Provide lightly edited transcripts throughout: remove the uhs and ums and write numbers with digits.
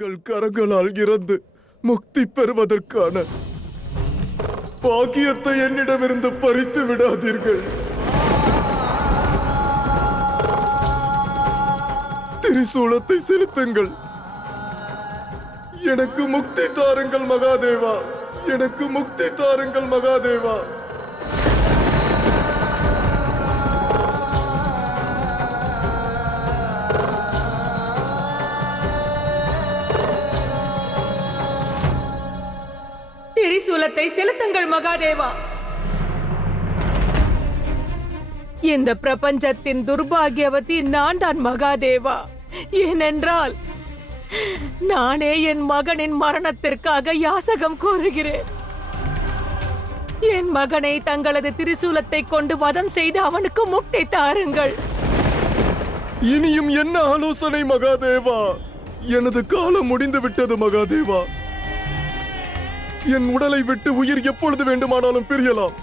உங்கள் கரங்களால் இறந்து முக்தி பெறுவதற்கான பாக்கியத்தை என்னிடமிருந்து பறித்து விடாதீர்கள். திரிசூலத்தை செலுத்துங்கள். எனக்கு முக்தி தாருங்கள் மகாதேவா, எனக்கு முக்தி தாருங்கள் மகாதேவா. திரிசூலத்தை செலுத்துங்கள் மகாதேவா. இந்த பிரபஞ்சத்தின் துர்பாகியவதி நான் தான் மகாதேவா. ஏனென்றால் நானே என் மகனின் மரணத்திற்காக யாசகம் கோருகிறேன். என் மகனை தங்களது திரிசூலத்தை கொண்டு வதம் செய்து அவனுக்கு முக்தி தாருங்கள். இனியும் என்ன ஆலோசனை மகாதேவா? எனது காலம் முடிந்து விட்டது மகாதேவா. என் உடலை விட்டு உயிர் எப்பொழுது வேண்டுமானாலும் பிரியலாம்.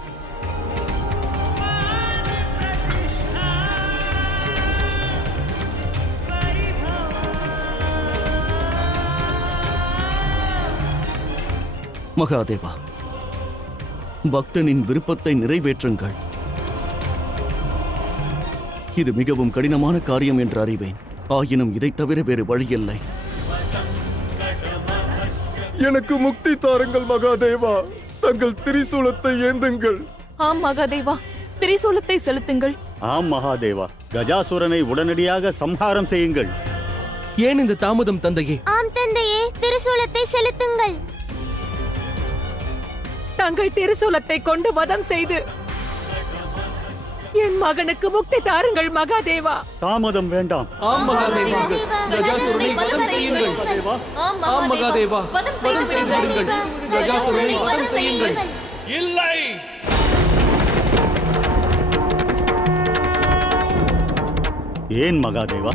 மகாதேவா, பக்தனின் விருப்பத்தை நிறைவேற்றுங்கள். இது மிகவும் கடினமான காரியம் என்று அறிவேன். ஆயினும் இதைத் தவிர வேறு வழியில்லை. எனக்கு முக்தி தாருங்கள் மகாதேவா. தங்கள் திரிசூலத்தை ஏந்துங்கள். ஆம் மகாதேவா, திரிசூலத்தை செலுத்துங்கள். ஆம் மகாதேவா, கஜாசுரனை உடனடியாக சம்ஹாரம் செய்யுங்கள். ஏன் இந்த தாமதம் தந்தையே? ஆம் தந்தையே, திரிசூலத்தை செலுத்துங்கள். தங்கள் திரிசூலத்தை கொண்டு வதம் செய்து என் மகனுக்கு முக்தி தாருங்கள் மகாதேவா. தாமதம் வேண்டாம். ஆம் மகாதேவா, கஜாசுரனை வதம் செய்யுங்கள். ஆம் மகாதேவா, வதம் செய்து விடுங்கள். கஜாசுரனை வதம் செய்யுங்கள். இல்லை, ஏன் மகாதேவா?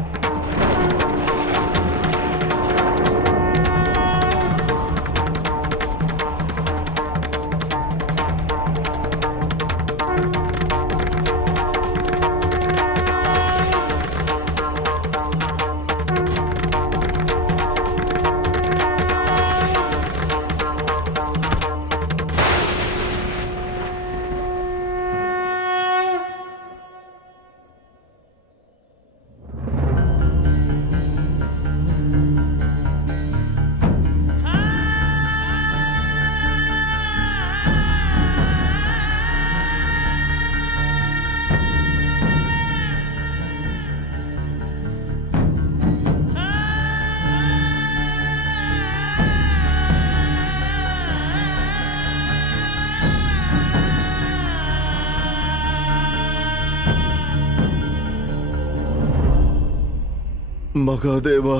மகாதேவா,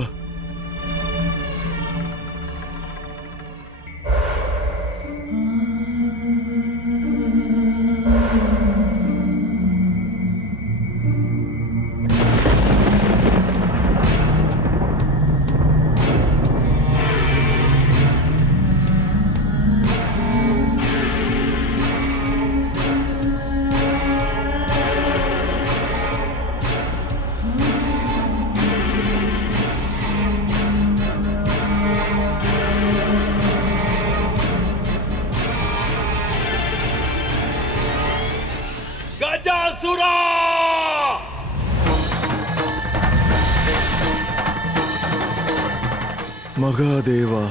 கஜாசுரா! மகாதேவா,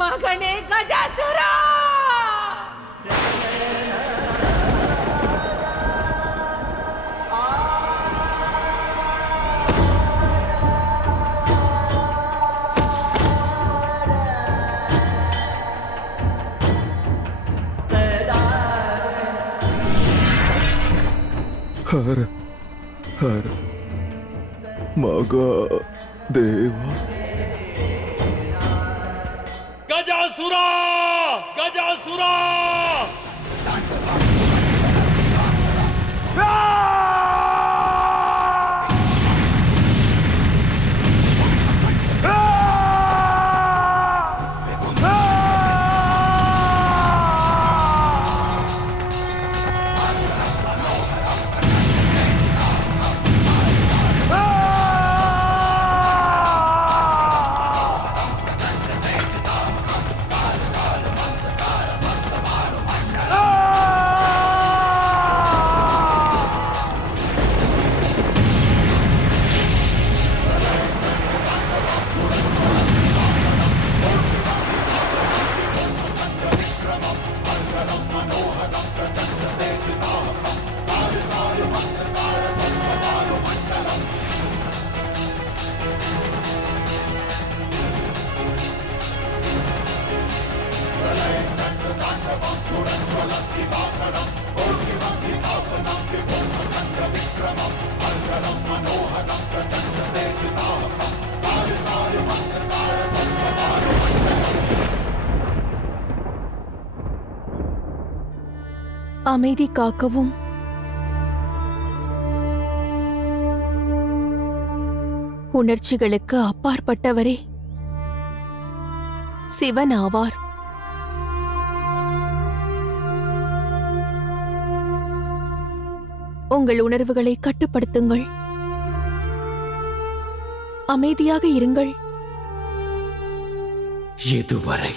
மகனே கஜாசுரா! ஹர ஹர மகாதேவா. கஜாசுரா! கஜாசுரா! அமைதி காக்கவும் உணர்ச்சிகளுக்கு அப்பாற்பட்டவரே சிவன் ஆவார். உங்கள் உணர்வுகளை கட்டுப்படுத்துங்கள். அமைதியாக இருங்கள். எதுவரை?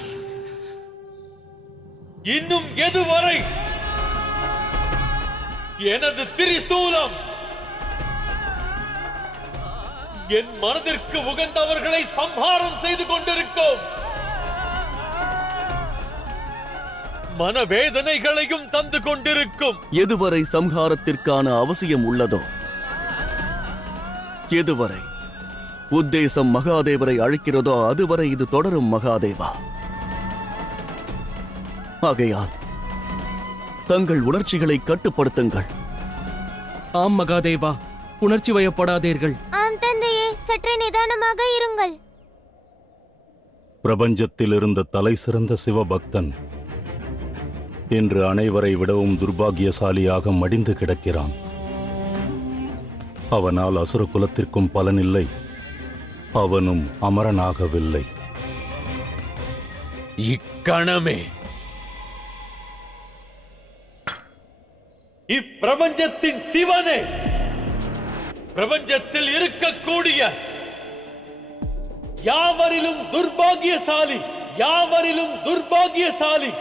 இன்னும் எதுவரை? எனது திரிசூலம் என் மனதிற்கு உகந்தவர்களை சம்ஹாரம் செய்து கொண்டிருக்கும். மனவேதனைகளையும் தந்து கொண்டிருக்கும். எதுவரை சம்ஹாரத்திற்கான அவசியம் உள்ளதோ, எதுவரை உத்தேசம் மகாதேவரை அழைக்கிறதோ அதுவரை இது தொடரும் மகாதேவா. ஆகையால் தங்கள் உணர்ச்சிகளை கட்டுப்படுத்துங்கள். ஆம் மகாதேவா, உணர்ச்சி வயப்படாதீர்கள். ஆம் தந்தையே, சற்று நிதானமாக இருங்கள். பிரபஞ்சத்தில் இருந்த தலை சிறந்த சிவபக்தன் இன்று அனைவரை விடவும் துர்பாகியசாலியாக மடிந்து கிடக்கிறான். அவனால் அசுர குலத்திற்கும் பலனில்லை, அவனும் அமரனாகவில்லை. இக்கணமே இப்பிரபஞ்சத்தின் சிவனே, பிரபஞ்சத்தில் இருக்கக்கூடிய யாவரிலும் துர்பாகியசாலி, யாவரிலும் துர்பாகியசாலி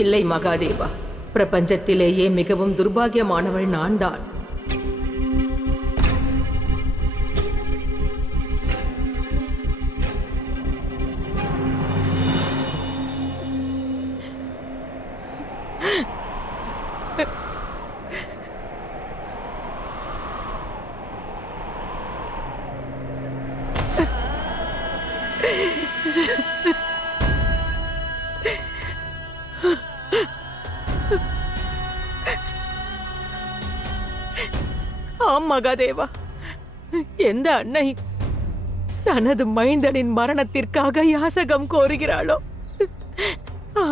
இல்லை மகாதேவா, பிரபஞ்சத்திலேயே மிகவும் துர்பாகியமானவள் நான்தான். ஆம் மகாதேவா, எந்த அன்னை தனது மைந்தனின் மரணத்திற்காக யாசகம் கோருகிறாளோ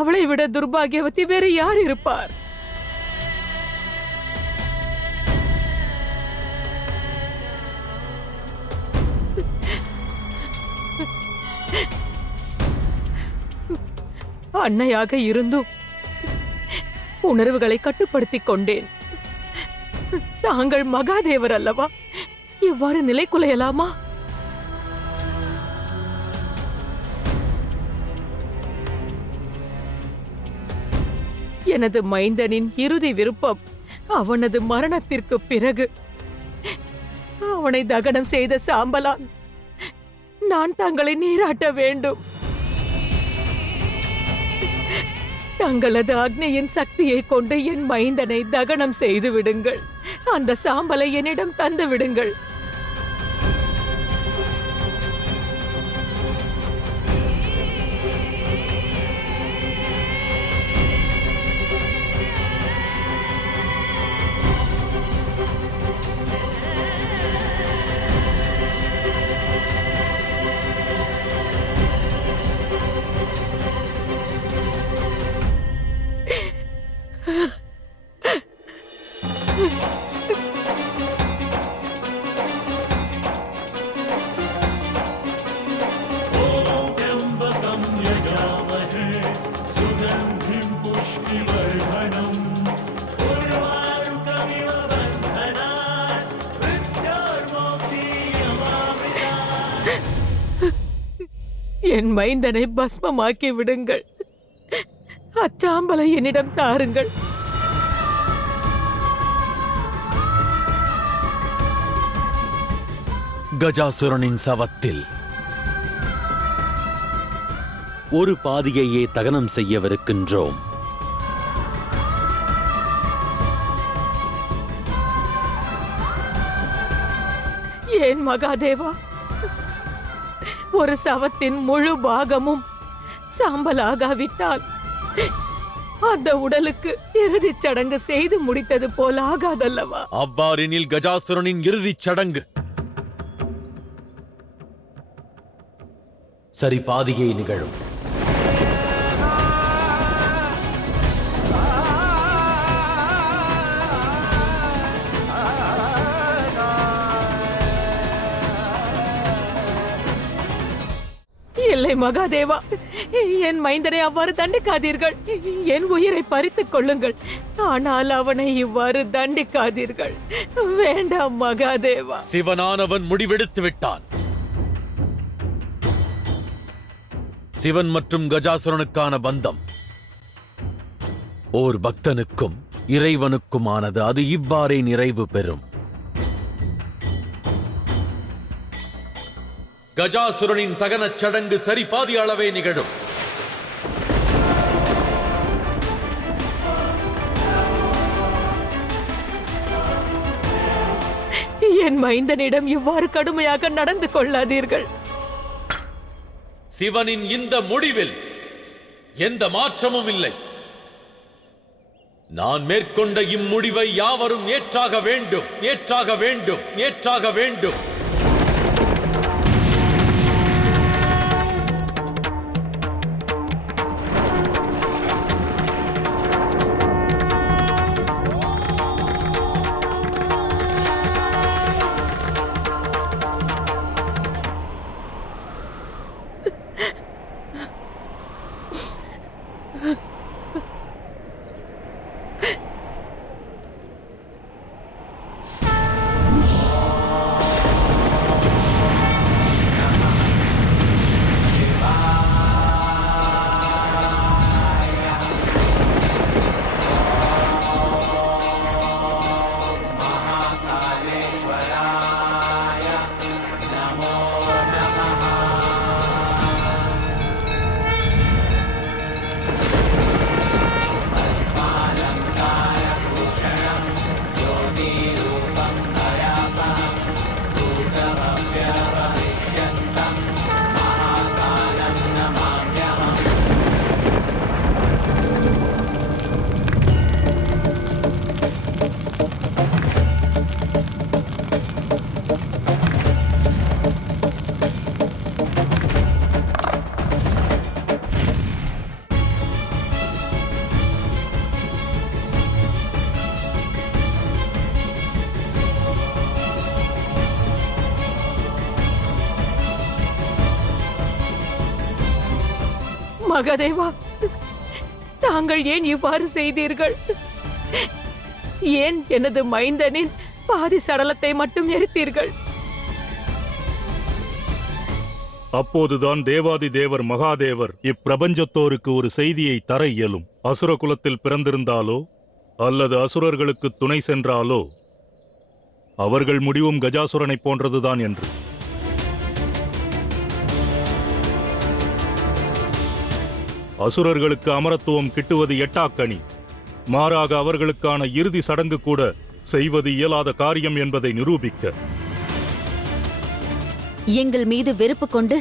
அவளை விட துர்பாகியவதி வேறு யார் இருப்பார்? அன்னையாக இருந்தும் உணர்வுகளை கட்டுப்படுத்திக் கொண்டேன். தாங்கள் மகாதேவர் அல்லவா? இவ்வாறு நிலை குலையலாமா? எனது மைந்தனின் இறுதி விருப்பம் அவனது மரணத்திற்கு பிறகு அவனை தகனம் செய்த சாம்பலால் நான் தங்களை நீராட்ட வேண்டும். தங்களது அக்னியின் சக்தியை கொண்டு என் மைந்தனை தகனம் செய்து விடுங்கள். அந்த சாம்பலை என்னிடம் தந்து விடுங்கள். என் மைந்தனை பஸ்மமாக்கி விடுங்கள். அச்சாம்பலை என்னிடம் தாருங்கள். கஜாசுரனின் சவத்தில் ஒரு பாதியையே தகனம் செய்யவிருக்கின்றோம். ஏன் மகாதேவா? ஒரு சவத்தின் முழு பாகமும் சாம்பலாகாவிட்டால் அந்த உடலுக்கு இறுதிச் சடங்கு செய்து முடித்தது போல் ஆகாதல்லவா? அவ்வாறெனில் கஜாசுரனின் இறுதிச் சடங்கு சரி பாதியை நிகழும். இல்லை மகாதேவா, என் மைந்தனை அவ்வாறு தண்டிக்காதீர்கள். என் உயிரை பறித்துக் கொள்ளுங்கள், ஆனால் அவனை இவ்வாறு தண்டிக்காதீர்கள். வேண்டாம் மகாதேவா. சிவனானவன் முடிவெடுத்து விட்டான். சிவன் மற்றும் கஜாசுரனுக்கான பந்தம் ஓர் பக்தனுக்கும் இறைவனுக்குமானது. அது இவ்வாறே நிறைவு பெறும். கஜாசுரனின் தகனச் சடங்கு சரி பாதி அளவே நிகழும். என் மைந்தனிடம் இவ்வாறு கடுமையாக நடந்து கொள்ளாதீர்கள். சிவனின் இந்த முடிவில் எந்த மாற்றமும் இல்லை. நான் மேற்கொண்ட இம்முடிவை யாவரும் ஏற்றாக வேண்டும், ஏற்றாக வேண்டும், ஏற்றாக வேண்டும். மகாதேவா, தாங்கள் ஏன் இவ்வாறு செய்தீர்கள்? ஏன் எனது மைந்தனின் பாதி சடலத்தை மட்டும் எரித்தீர்கள்? அப்போதுதான் தேவாதி தேவர் மகாதேவர் இப்பிரபஞ்சத்தோருக்கு ஒரு செய்தியை தர இயலும். அசுர குலத்தில் பிறந்திருந்தாலோ அல்லது அசுரர்களுக்கு துணை சென்றாலோ அவர்கள் முடிவும் கஜாசுரனைப் போன்றதுதான் என்று. அசுரர்களுக்கு அமரத்துவம் கிட்டுவது எட்டாக்கணி. மாறாக அவர்களுக்கான இறுதி சடங்கு கூட செய்வது இயலாத காரியம் என்பதை நிரூபிக்க. எங்கள் மீது வெறுப்பு கொண்டு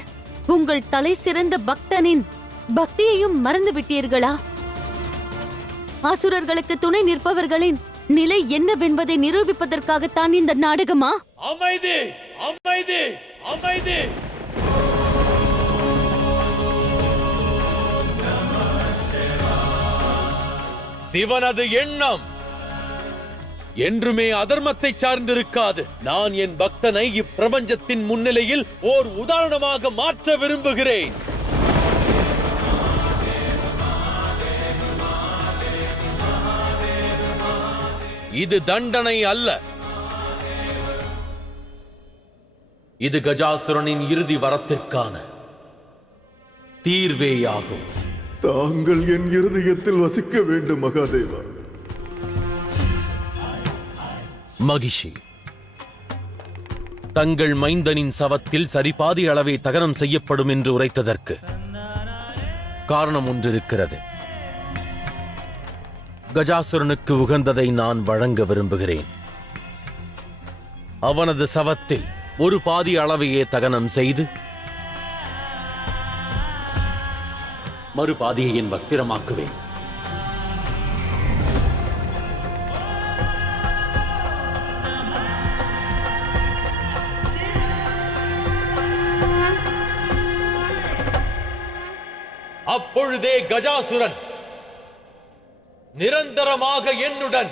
உங்கள் தலை சிறந்த பக்தனின் பக்தியையும் மறந்து விட்டீர்களா? அசுரர்களுக்கு துணை நிற்பவர்களின் நிலை என்னவென்பதை நிரூபிப்பதற்காகத்தான் இந்த நாடகமா? அமைதி, அமைதி, அமைதி. சிவனது எண்ணம் என்றுமே அதர்மத்தை சார்ந்திருக்காது. நான் என் பக்தனை இப்பிரபஞ்சத்தின் முன்னிலையில் ஓர் உதாரணமாக மாற்ற விரும்புகிறேன். இது தண்டனை அல்ல, இது கஜாசுரனின் இறுதி வரத்திற்கான தீர்வேயாகும். தாங்கள் என் இருதயத்தில் வசிக்க வேண்டும் மகாதேவா. மகிஷி, தங்கள் மைந்தனின் சவத்தில் சரிபாதி அளவே தகனம் செய்யப்படும் என்று உரைத்ததற்கு காரணம் ஒன்றிருக்கிறது. கஜாசுரனுக்கு உகந்ததை நான் வழங்க விரும்புகிறேன். அவனது சவத்தில் ஒரு பாதி அளவையே தகனம் செய்து மறுபாதியை என் வஸ்திரமாக்குவேன். அப்பொழுதே கஜாசுரன் நிரந்தரமாக என்னுடன்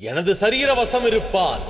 எனது சரீர வசம் இருப்பான்.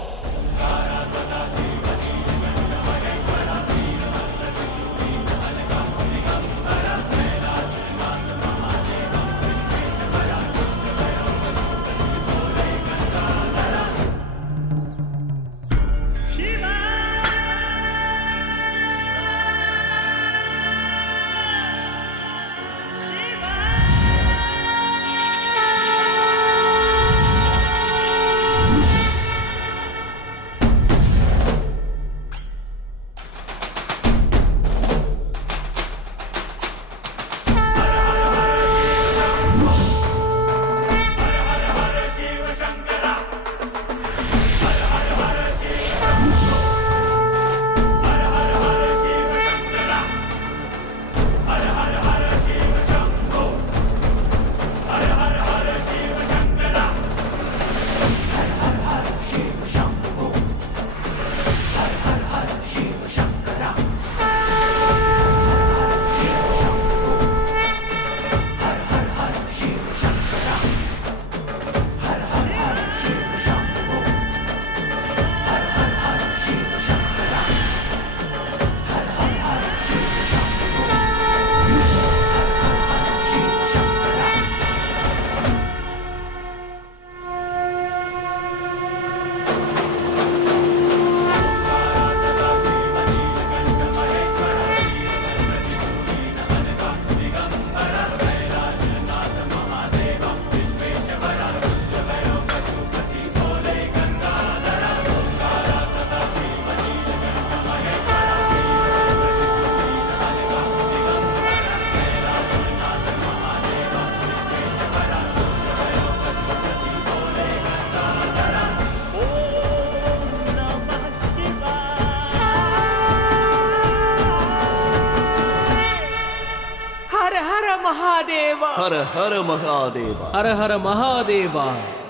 மகாதேவா. ஹர ஹர மகாதேவா. ஹர ஹர மகாதேவா.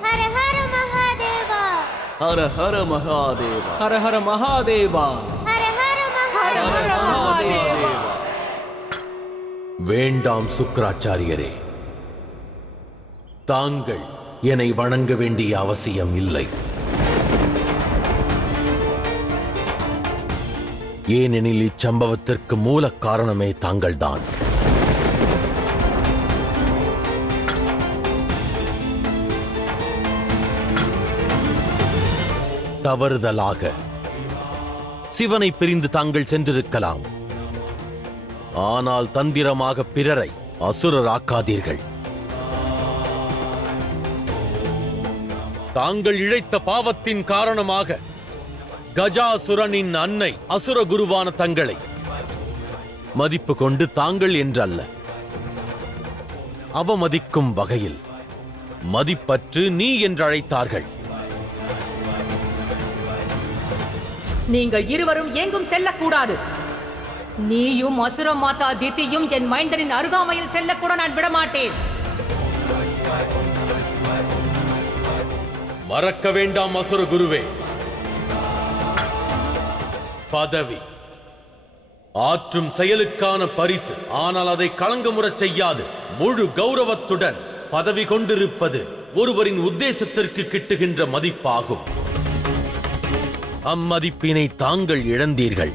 ஹர ஹர மகாதேவா. ஹர ஹர மகாதேவா. ஹர ஹர மகாதேவா. ஹர ஹர மகாதேவா. வேண்டாம் சுக்கிராச்சாரியரே, தாங்கள் என்னை வணங்க வேண்டிய அவசியம் இல்லை. ஏனெனில் இச்சம்பவத்திற்கு மூல காரணமே தாங்கள்தான். தவறுதலாக சிவனை பிரிந்து தாங்கள் சென்றிருக்கலாம். ஆனால் தந்திரமாக பிறரை அசுரராக்காதீர்கள். தாங்கள் இழைத்த பாவத்தின் காரணமாக கஜாசுரனின் அன்னை அசுர குருவான தங்களை மதிப்பு கொண்டு தாங்கள் என்றல்ல, அவமதிக்கும் வகையில் மதிப்பற்று நீ என்று அழைத்தார்கள். நீங்கள் இருவரும் எங்கும் செல்லக்கூடாது. நீயும் அசுர மாதா தித்தியும் என் மைந்தனின் அருகாமையில் செல்லக்கூட நான் விடமாட்டேன். மறக்க வேண்டாம் அசுர குருவே, பதவி ஆற்றும் செயலுக்கான பரிசு. ஆனால் அதை களங்கமுறச் செய்யாது முழு கௌரவத்துடன் பதவி கொண்டிருப்பது ஒருவரின் உத்தேசத்திற்கு கிட்டுகின்ற மதிப்பாகும். அம்மதிப்பினை தாங்கள் இழந்தீர்கள்.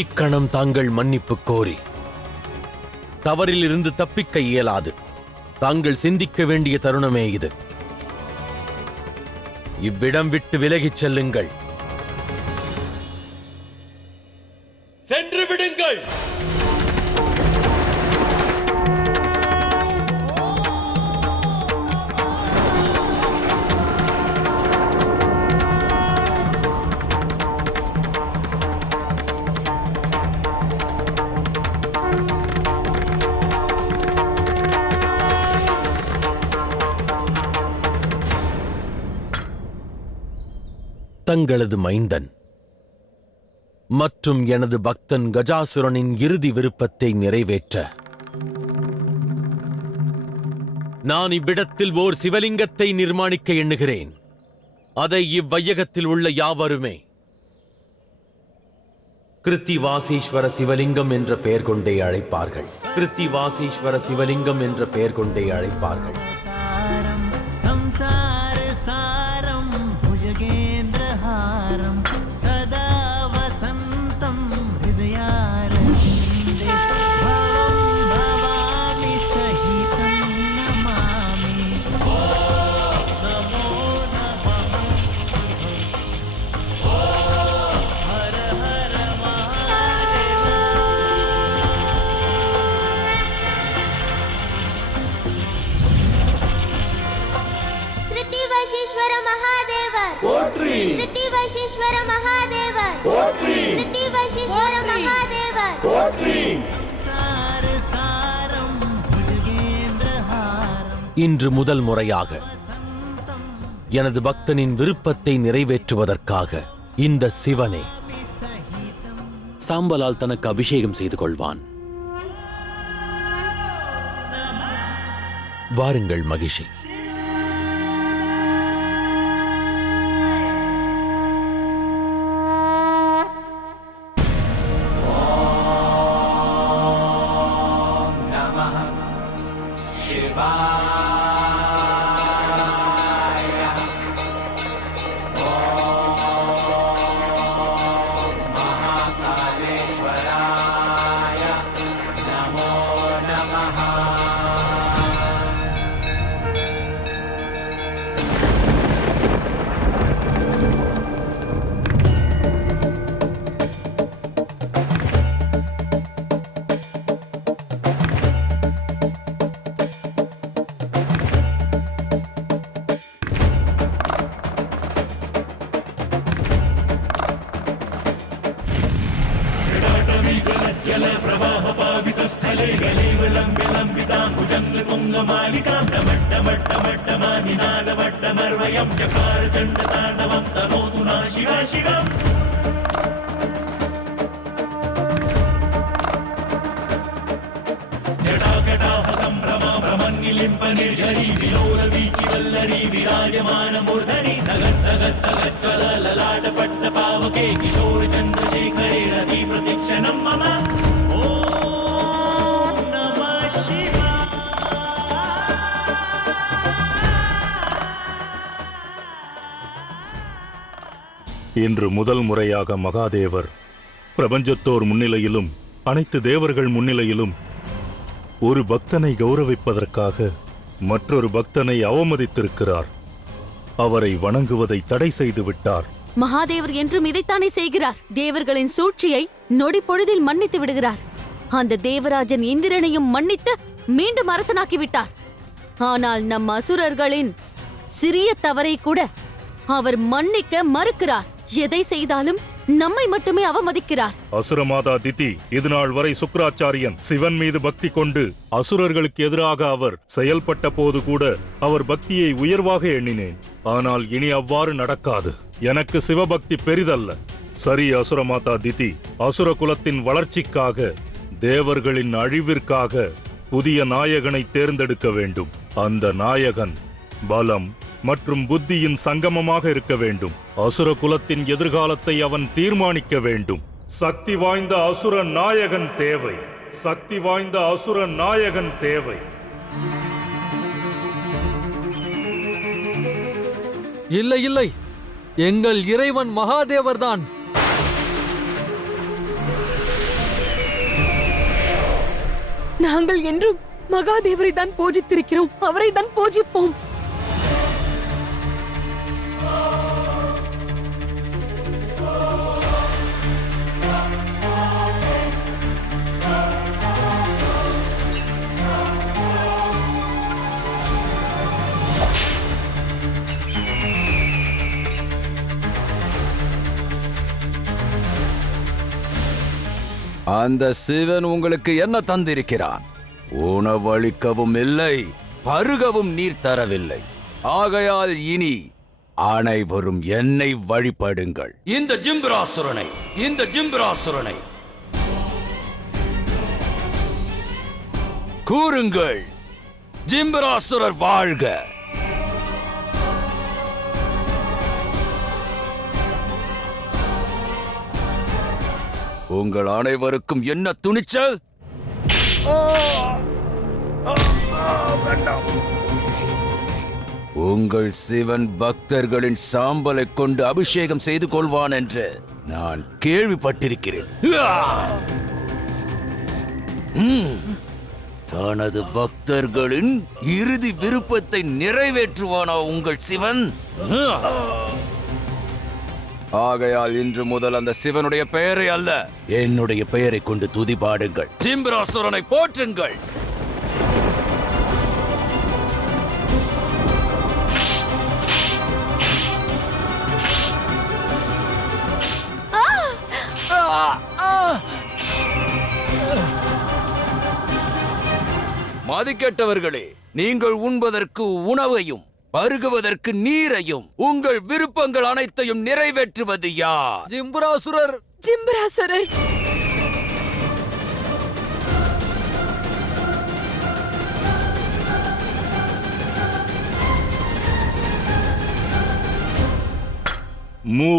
இக்கணம் தாங்கள் மன்னிப்பு கோரி தவறிலிருந்து தப்பிக்க இயலாது. தாங்கள் சிந்திக்க வேண்டிய தருணமே இது. இவ்விடம் விட்டு விலகிச் செல்லுங்கள். சென்று விடுங்கள். தங்களது மைந்தன் மற்றும் எனது பக்தன் கஜாசுரனின் இறுதி விருப்பத்தை நிறைவேற்ற நான் இவ்விடத்தில் ஓர் சிவலிங்கத்தை நிர்மாணிக்க எண்ணுகிறேன். அதை இவ்வையகத்தில் உள்ள யாவருமே கிருத்திவாசீஸ்வர சிவலிங்கம் என்ற பெயர் கொண்டே அழைப்பார்கள். கிருத்திவாசீஸ்வர சிவலிங்கம் என்ற பெயர் கொண்டே அழைப்பார்கள். கிருத்திவசீஸ்வர மகாதேவர் போற்றி. கிருத்திவசீஸ்வர மகாதேவர் போற்றி. கிருத்திவசீஸ்வர மகாதேவர் போற்றி. இன்று முதல் முறையாக எனது பக்தனின் விருப்பத்தை நிறைவேற்றுவதற்காக இந்த சிவனே சாம்பலால் தனக்கு அபிஷேகம் செய்து கொள்வான். வாருங்கள் மகிஷி. இன்று முதல் முறையாக மகாதேவர் பிரபஞ்சத்தோர் முன்னிலையிலும் அனைத்து தேவர்கள் முன்னிலையிலும் ஒரு பக்தனை கௌரவிப்பதற்காக மற்றொரு பக்தனை அவமதித்திருக்கிறார். அவரை வணங்குவதை தடை செய்து விட்டார். மகாதேவர் என்றும் இதைத்தானே செய்கிறார். தேவர்களின் சூழ்ச்சியை நொடி பொழுதில் மன்னித்து விடுகிறார். அந்த தேவராஜன் இந்திரனையும் மன்னித்து மீண்டும் அரசனாக்கி விட்டார். ஆனால் நம் அசுரர்களின் சிறிய தவறை கூட அவர் மன்னிக்க மறுக்கிறார். எதை செய்தாலும் நம்மை மட்டுமே அவமதிக்கிறார். அசுரமாதா திதி, இதுநாள் வரை சுக்கிராச்சாரியன் சிவன் மீது பக்தி கொண்டு அசுரர்களுக்கு எதிராக அவர் செயல்பட்ட போது கூட அவர் பக்தியை உயர்வாக எண்ணினேன். ஆனால் இனி அவ்வாறு நடக்காது. எனக்கு சிவபக்தி பெரிதல்ல. சரி அசுரமாதா திதி, அசுர குலத்தின் வளர்ச்சிக்காக, தேவர்களின் அழிவிற்காக புதிய நாயகனை தேர்ந்தெடுக்க வேண்டும். அந்த நாயகன் பலம் மற்றும் புத்தியின் சங்கமமாக இருக்க வேண்டும். அசுர குலத்தின் எதிர்காலத்தை அவன் தீர்மானிக்க வேண்டும். சக்தி வாய்ந்த அசுர நாயகன் தேவை. சக்தி வாய்ந்த அசுர நாயகன் தேவை. இல்லை இல்லை, எங்கள் இறைவன் மகாதேவர்தான். நாங்கள் என்றும் மகாதேவரை தான் பூஜித்திருக்கிறோம். அவரை தான் பூஜிப்போம். அந்த சிவன் உங்களுக்கு என்ன தந்திருக்கிறான்? உணவளிக்கவும் இல்லை, பருகவும் நீர் தரவில்லை. ஆகையால் இனி அனைவரும் என்னை வழிபடுங்கள். இந்த ஜிம்பராசுரனை கூறுங்கள், ஜிம்பராசுரர் வாழ்க. உங்கள் அனைவருக்கும் என்ன துணிச்சல்? உங்கள் சிவன் பக்தர்களின் சாம்பலை கொண்டு அபிஷேகம் செய்து கொள்வான் என்று நான் கேள்விப்பட்டிருக்கிறேன். தனது பக்தர்களின் இறுதி விருப்பத்தை நிறைவேற்றுவானா உங்கள் சிவன்? ஆகையால் இன்று முதல் அந்த சிவனுடைய பெயரை அல்ல, என்னுடைய பெயரை கொண்டு துதிபாடுங்கள். ஜிம்பராசுரனை போற்றுங்கள். மதிக்கெட்டவர்களே, நீங்கள் உண்பதற்கு உணவையும் பருகுவதற்கு நீரையும் உங்கள் விருப்பங்கள் அனைத்தையும் நிறைவேற்றுவது யார்? ஜிம்பராசுரர்.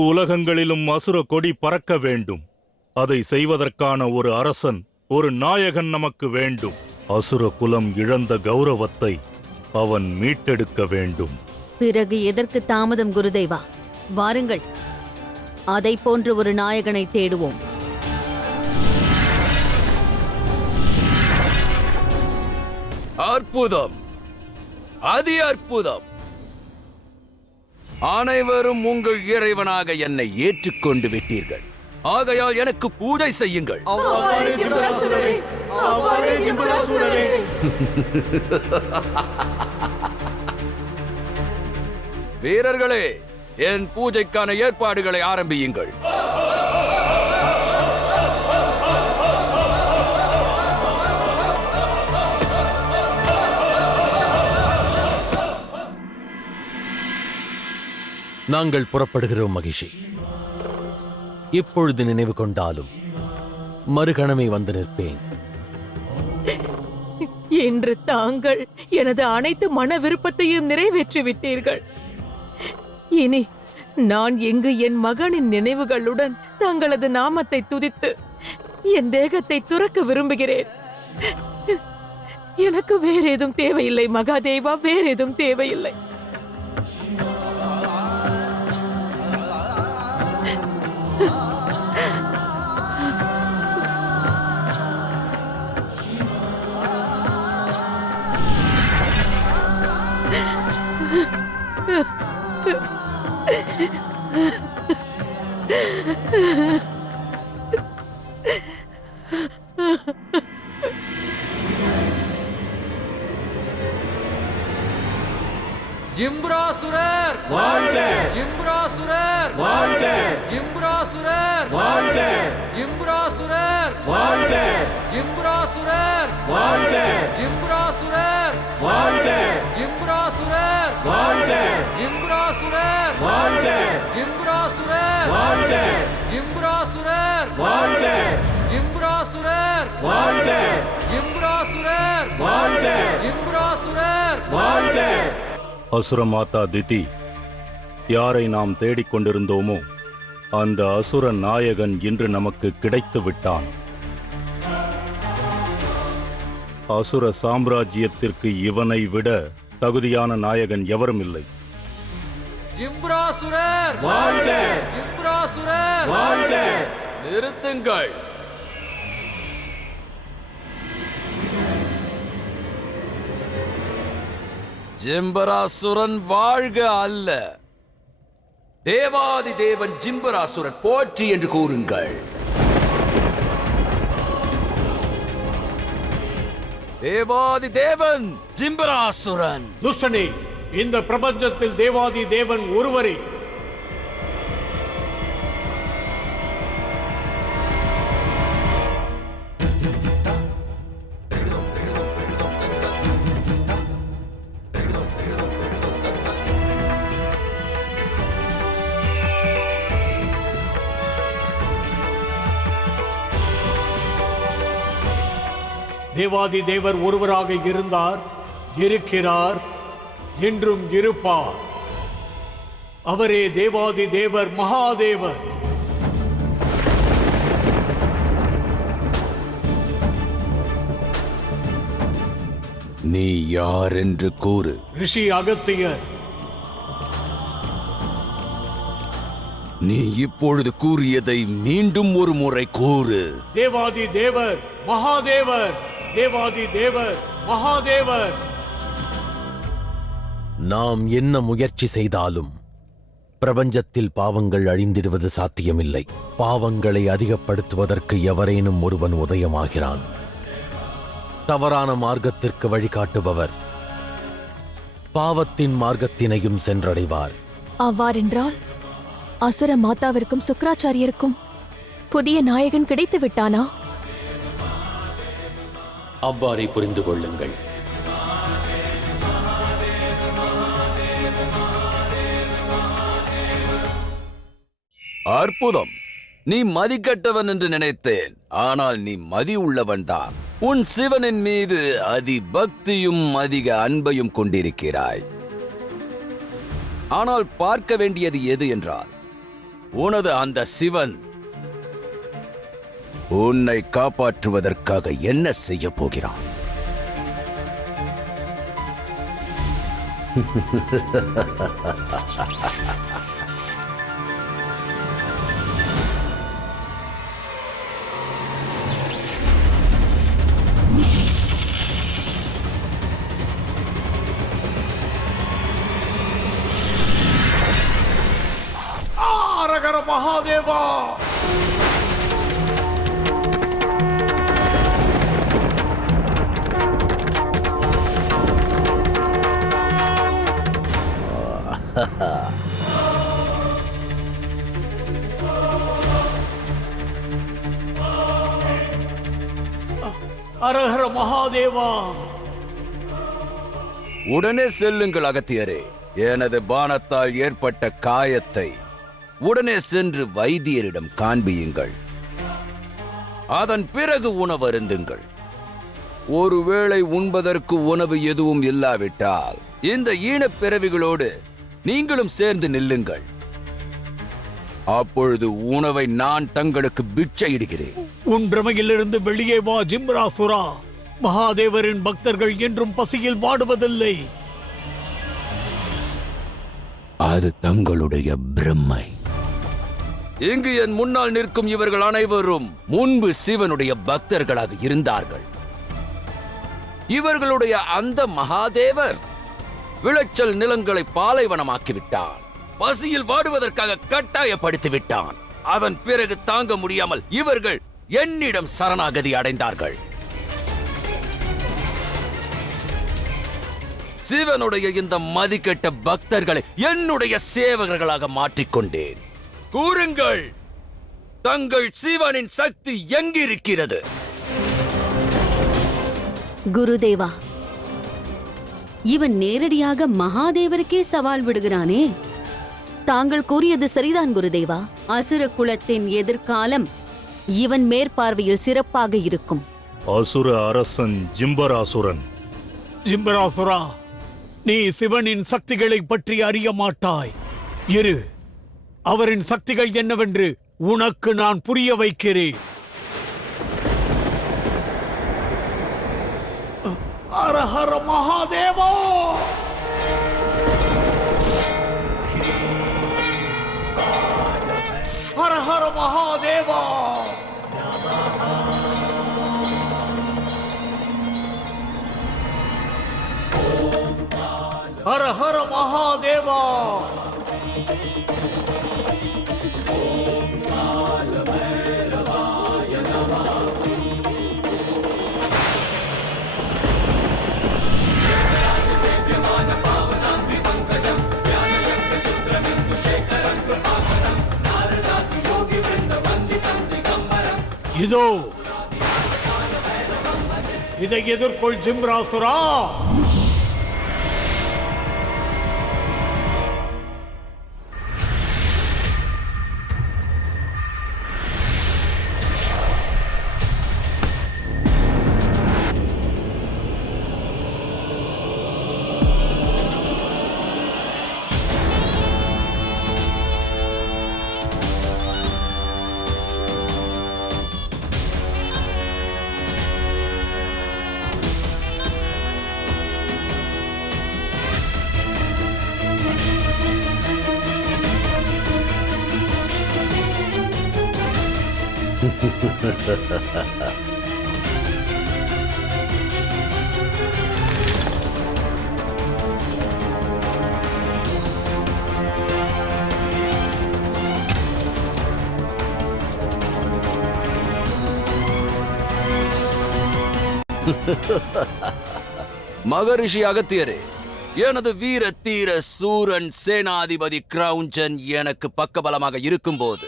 உலகங்களிலும் அசுர கொடி பறக்க வேண்டும். அதை செய்வதற்கான ஒரு அரசன், ஒரு நாயகன் நமக்கு வேண்டும். அசுர குலம் இழந்த கௌரவத்தை அவன் மீட்டெடுக்க வேண்டும். பிறகு எதற்கு தாமதம் குருதேவா? வாருங்கள், அதை போன்ற ஒரு நாயகனை தேடுவோம். அற்புதம், அதி அற்புதம். அனைவரும் உங்கள் இறைவனாக என்னை ஏற்றுக்கொண்டு விட்டீர்கள். ஆகையால் எனக்கு பூஜை செய்யுங்கள். வீரர்களே, என் பூஜைக்கான ஏற்பாடுகளை ஆரம்பியுங்கள். நாங்கள் புறப்படுகிறோம் மகிஷி. இப்பொழுது நினைவு கொண்டாலும் மறுகணமே வந்து நிற்பேன். இன்று தாங்கள் எனது அனைத்து மன விருப்பத்தையும் நிறைவேற்றி விட்டீர்கள். இனி நான் எங்கு என் மகனின் நினைவுகளுடன் தங்களது நாமத்தை துதித்து என் தேகத்தை துறக்க விரும்புகிறேன். எனக்கு வேறேதும் தேவையில்லை மகாதேவா, வேறேதும் தேவையில்லை. ஜிம்பராசுரர் வாழ்க! ஜிம்பராசுரர் வாழ்க! ஜிம்பராசுரர் வாழ்க! ஜிம்பராசுரர் வாழ்க! ஜிம்பராசுரர் வாழ்க! ஜிம்பராசுரர் வாழ்க! ஜிம்பராசுரர் வாழ்க! ஜிம்பராசுரர் வாழ்க! ஜிம்பராசுரர் வாழ்க! ஜிம்பராசுரர் வாழ்க! ஜிம்பராசுரர் வாழ்க! ஜிம்பராசுரர் வாழ்க! ஜிம்பராசுரர் வாழ்க! அசுர மாதா திதி, யாரை நாம் தேடிக்கொண்டிருந்தோமோ அந்த அசுர நாயகன் இன்று நமக்கு கிடைத்து விட்டான். அசுர சாம்ராஜ்யத்திற்கு இவனை விட தகுதியான நாயகன் எவரும் இல்லை. ஜிம்பராசுரர் வாழ்க! ஜிம்பராசுரர் வாழ்க! நிறுத்துங்கள். ஜிம்பராசுரன் வாழ்க அல்ல, தேவாதி தேவன் ஜிம்பராசுரன் போற்றி என்று கூறுங்கள். தேவாதி தேவன் ஜிம்பராசுரன். துஷ்டனே, இந்த பிரபஞ்சத்தில் தேவாதி தேவன் ஒருவரே. தேவாதி தேவர் ஒருவராக இருந்தார், இருக்கிறார், என்றும் இருப்பார். அவரே தேவாதி தேவர் மகாதேவர். நீ யார் என்று கூறு. ரிஷி அகத்தியர். நீ இப்பொழுது கூறியதை மீண்டும் ஒரு முறை கூறு. தேவாதி தேவர் மகாதேவர், தேவாதி தேவர் மகாதேவர். நாம் என்ன முயற்சி செய்தாலும் பிரபஞ்சத்தில் பாவங்கள் அழிந்திடுவது சாத்தியமில்லை. பாவங்களை அதிகப்படுத்துவதற்கு எவரேனும் ஒருவன் உதயமாகிறான். தவறான மார்க்கத்திற்கு வழிகாட்டுபவர் பாவத்தின் மார்க்கத்தினையும் சென்றடைவார். அவ்வாறென்றால் அசுர மாதாவிற்கும் சுக்கராச்சாரியருக்கும் புதிய நாயகன் கிடைத்து விட்டானா? அவ்வாறே புரிந்து கொள்ளுங்கள். அற்புதம். நீ மதிக்கட்டவன் என்று நினைத்தேன், ஆனால் நீ மதி உள்ளவன்தான். உன் சிவனின் மீது அதிபக்தியும் அதிக அன்பையும் கொண்டிருக்கிறாய். ஆனால் பார்க்க வேண்டியது எது என்றால், உனது அந்த சிவன் உன்னை காப்பாற்றுவதற்காக என்ன செய்ய போகிறான்? அரகர மகாதேவா. அரஹர மகாதேவா. உடனே செல்லுங்கள் அகத்தியரே. எனது பானத்தால் ஏற்பட்ட காயத்தை உடனே சென்று வைத்தியரிடம் காண்பியுங்கள். அதன் பிறகு உணவருந்துங்கள். ஒருவேளை உண்பதற்கு உணவு எதுவும் இல்லாவிட்டால் இந்த ஈனப்பிறவிகளோடு நீங்களும் சேர்ந்து நில்லுங்கள். அப்பொழுது உணவை நான் தங்களுக்கு பிட்சையிடுகிறேன். உன் பிரமையிலிருந்து வெளியே வா ஜிம்ராசுரா. மகாதேவரின் பக்தர்கள் என்றும் பசியில் வாடுவதில்லை. அது தங்களுடைய பிரம்மை. இங்கு என் முன்னால் நிற்கும் இவர்கள் அனைவரும் முன்பு சிவனுடைய பக்தர்களாக இருந்தார்கள். இவர்களுடைய அந்த மகாதேவர் விளைச்சல் நிலங்களை பாலைவனமாக்கிவிட்டான். பசியில் வாடுவதற்காக கட்டாயப்படுத்தி விட்டான். அதன் பிறகு தாங்க முடியாமல் இவர்கள் என்னிடம் சரணாகதி அடைந்தார்கள். சிவனுடைய இந்த மதிக்கெட்ட பக்தர்களை என்னுடைய சேவகர்களாக மாற்றிக்கொண்டேன். கூறுங்கள், தங்கள் சிவனின் சக்தி எங்கிருக்கிறது? குருதேவா, இவன் நேரடியாக மகாதேவருக்கே சவால் விடுகிறானே. தாங்கள் கூறியது சரிதான் குருதேவா. அசுர குலத்தின் எதிர்காலம் இவன் மேற்பார்வையில் சிறப்பாக இருக்கும். அசுர அரசன் ஜிம்பராசுரன். ஜிம்பராசுரா, நீ சிவனின் சக்திகளை பற்றி அறிய மாட்டாய். இரு, அவரின் சக்திகள் என்னவென்று உனக்கு நான் புரிய வைக்கிறேன். அரஹர மகாதேவா. ஹரஹர மகாதேவா. ஹரஹர மகாதேவா. இதோ இதை எதிர்கொள் ஜிம்ராசுரா. மகரிஷி அகத்தியரே, எனது வீர தீர சூரன் சேனாதிபதி கிரௌஞ்சன் எனக்கு பக்கபலமாக இருக்கும்போது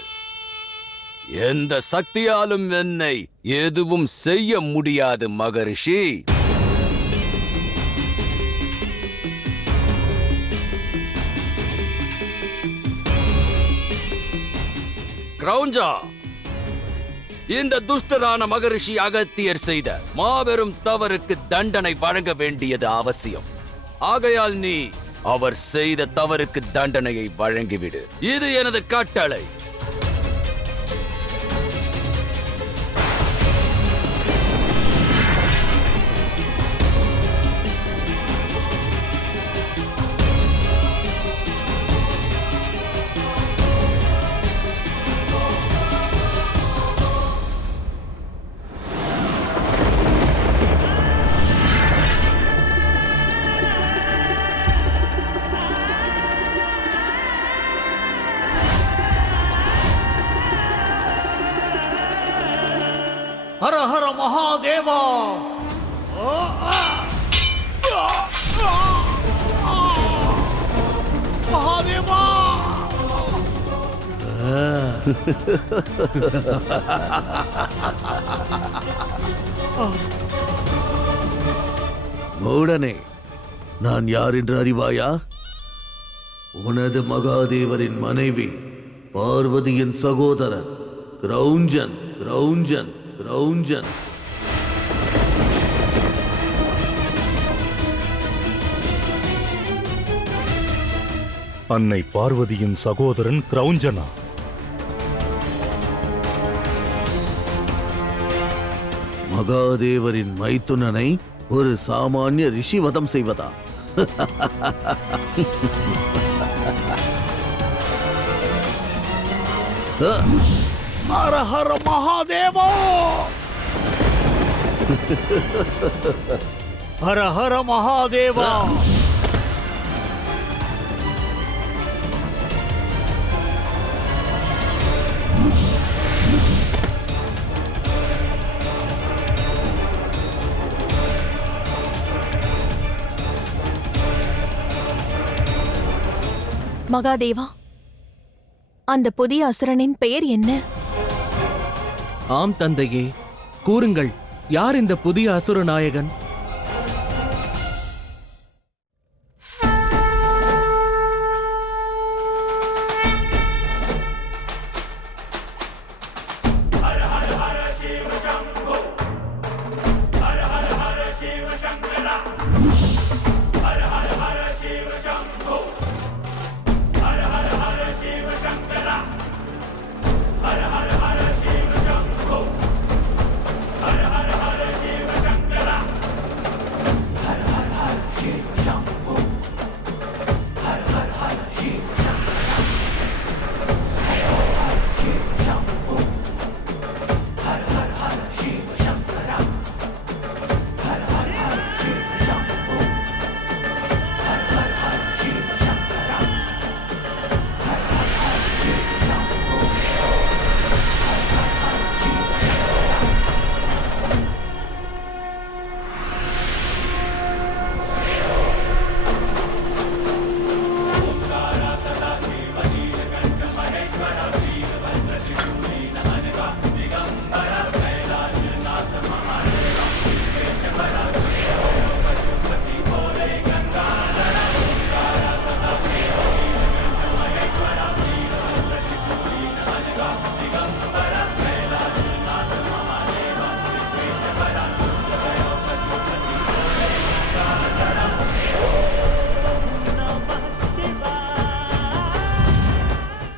எந்த சக்தியாலும் என்னை எதுவும் செய்ய முடியாது மகரிஷி. கிரௌஞ்சா, இந்த துஷ்டரான மகரிஷி அகத்தியர் செய்த மாபெரும் தவறுக்கு தண்டனை வழங்க வேண்டியது அவசியம். ஆகையால் நீ அவர் செய்த தவறுக்கு தண்டனையை வழங்கிவிடு. இது எனது கட்டளை. ஹர ஹர மகாதேவா! மகாதேவா! மூடனே, நான் யார் என்று அறிவாயா? உனது மகாதேவரின் மனைவி, பார்வதியின் சகோதரன் கிரௌஞ்சன். கிரௌஞ்சன் கிரௌஞ்சன் அன்னை பார்வதியின் சகோதரன் கிரௌஞ்சனா? மகாதேவரின் மைத்துனனை ஒரு சாமானிய ரிஷி வதம் செய்வதா? ஹர ஹர மகாதேவா! ஹர ஹர மகாதேவா! மகாதேவா, அந்த புதிய அசுரனின் பெயர் என்ன? ஆம் தந்தையே, கூறுங்கள், யார் இந்த புதிய அசுர நாயகன்?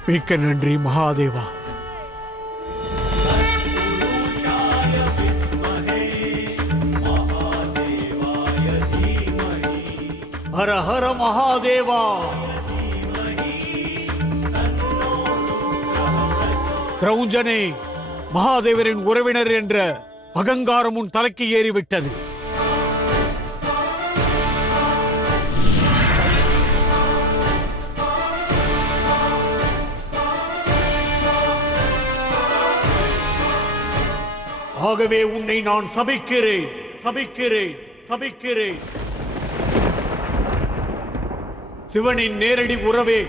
மிக்க நன்றி மகாதேவா. ஹர ஹர மகாதேவா! கிரௌஞ்சனே, மகாதேவரின் உறவினர் என்ற அகங்காரம் உன் தலைக்கு ஏறிவிட்டது. ஆகவே உன்னை நான் சபிக்கிறேன், சபிக்கிறேன், சபிக்கிறேன். சிவனின் நேரடி உறவே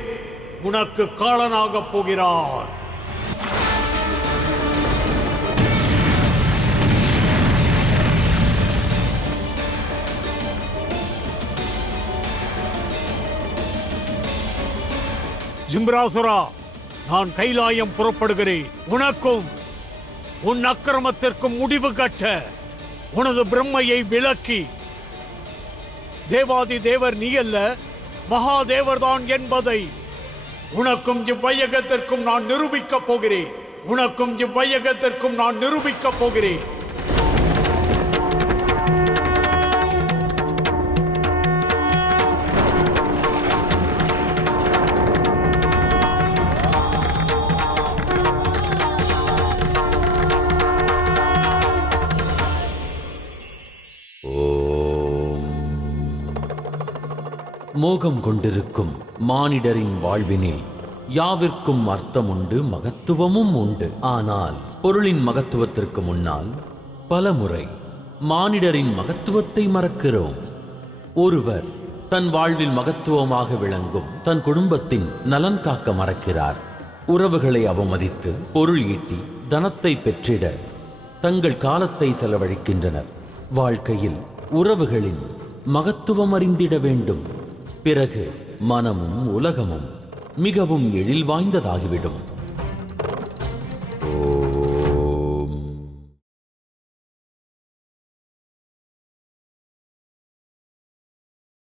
உனக்கு காலனாகப் போகிறார். ஜிம்ராசுரா, நான் கைலாயம் புறப்படுகிறேன். உனக்கும் உன் அக்கிரமத்திற்கும் முடிவு கட்ட உனது பிரம்மையை விலக்கி, தேவாதி தேவர் நீ அல்ல, மகாதேவர்தான் என்பதை உனக்கும் இவ்வையகத்திற்கும் நான் நிரூபிக்கப் போகிறேன். உனக்கும் இவ்வையகத்திற்கும் நான் நிரூபிக்கப் போகிறேன். மோகம் கொண்டிருக்கும் மானிடரின் வாழ்வினில் யாவிற்கும் அர்த்தம் உண்டு, மகத்துவமும் உண்டு. ஆனால் பொருளின் மகத்துவத்திற்கு முன்னால் பலமுறை மானிடரின் மகத்துவத்தை மறக்கிறோம். ஒருவர் தன் வாழ்வில் மகத்துவமாக விளங்கும் தன் குடும்பத்தின் நலன் காக்க மறக்கிறார். உறவுகளை அவமதித்து பொருள் ஈட்டி தனத்தை பெற்றிட தங்கள் காலத்தை செலவழிக்கின்றனர். வாழ்க்கையில் உறவுகளின் மகத்துவம் அறிந்திட வேண்டும். பிறகு மனமும் உலகமும் மிகவும் எழில் வாய்ந்ததாகிவிடும்.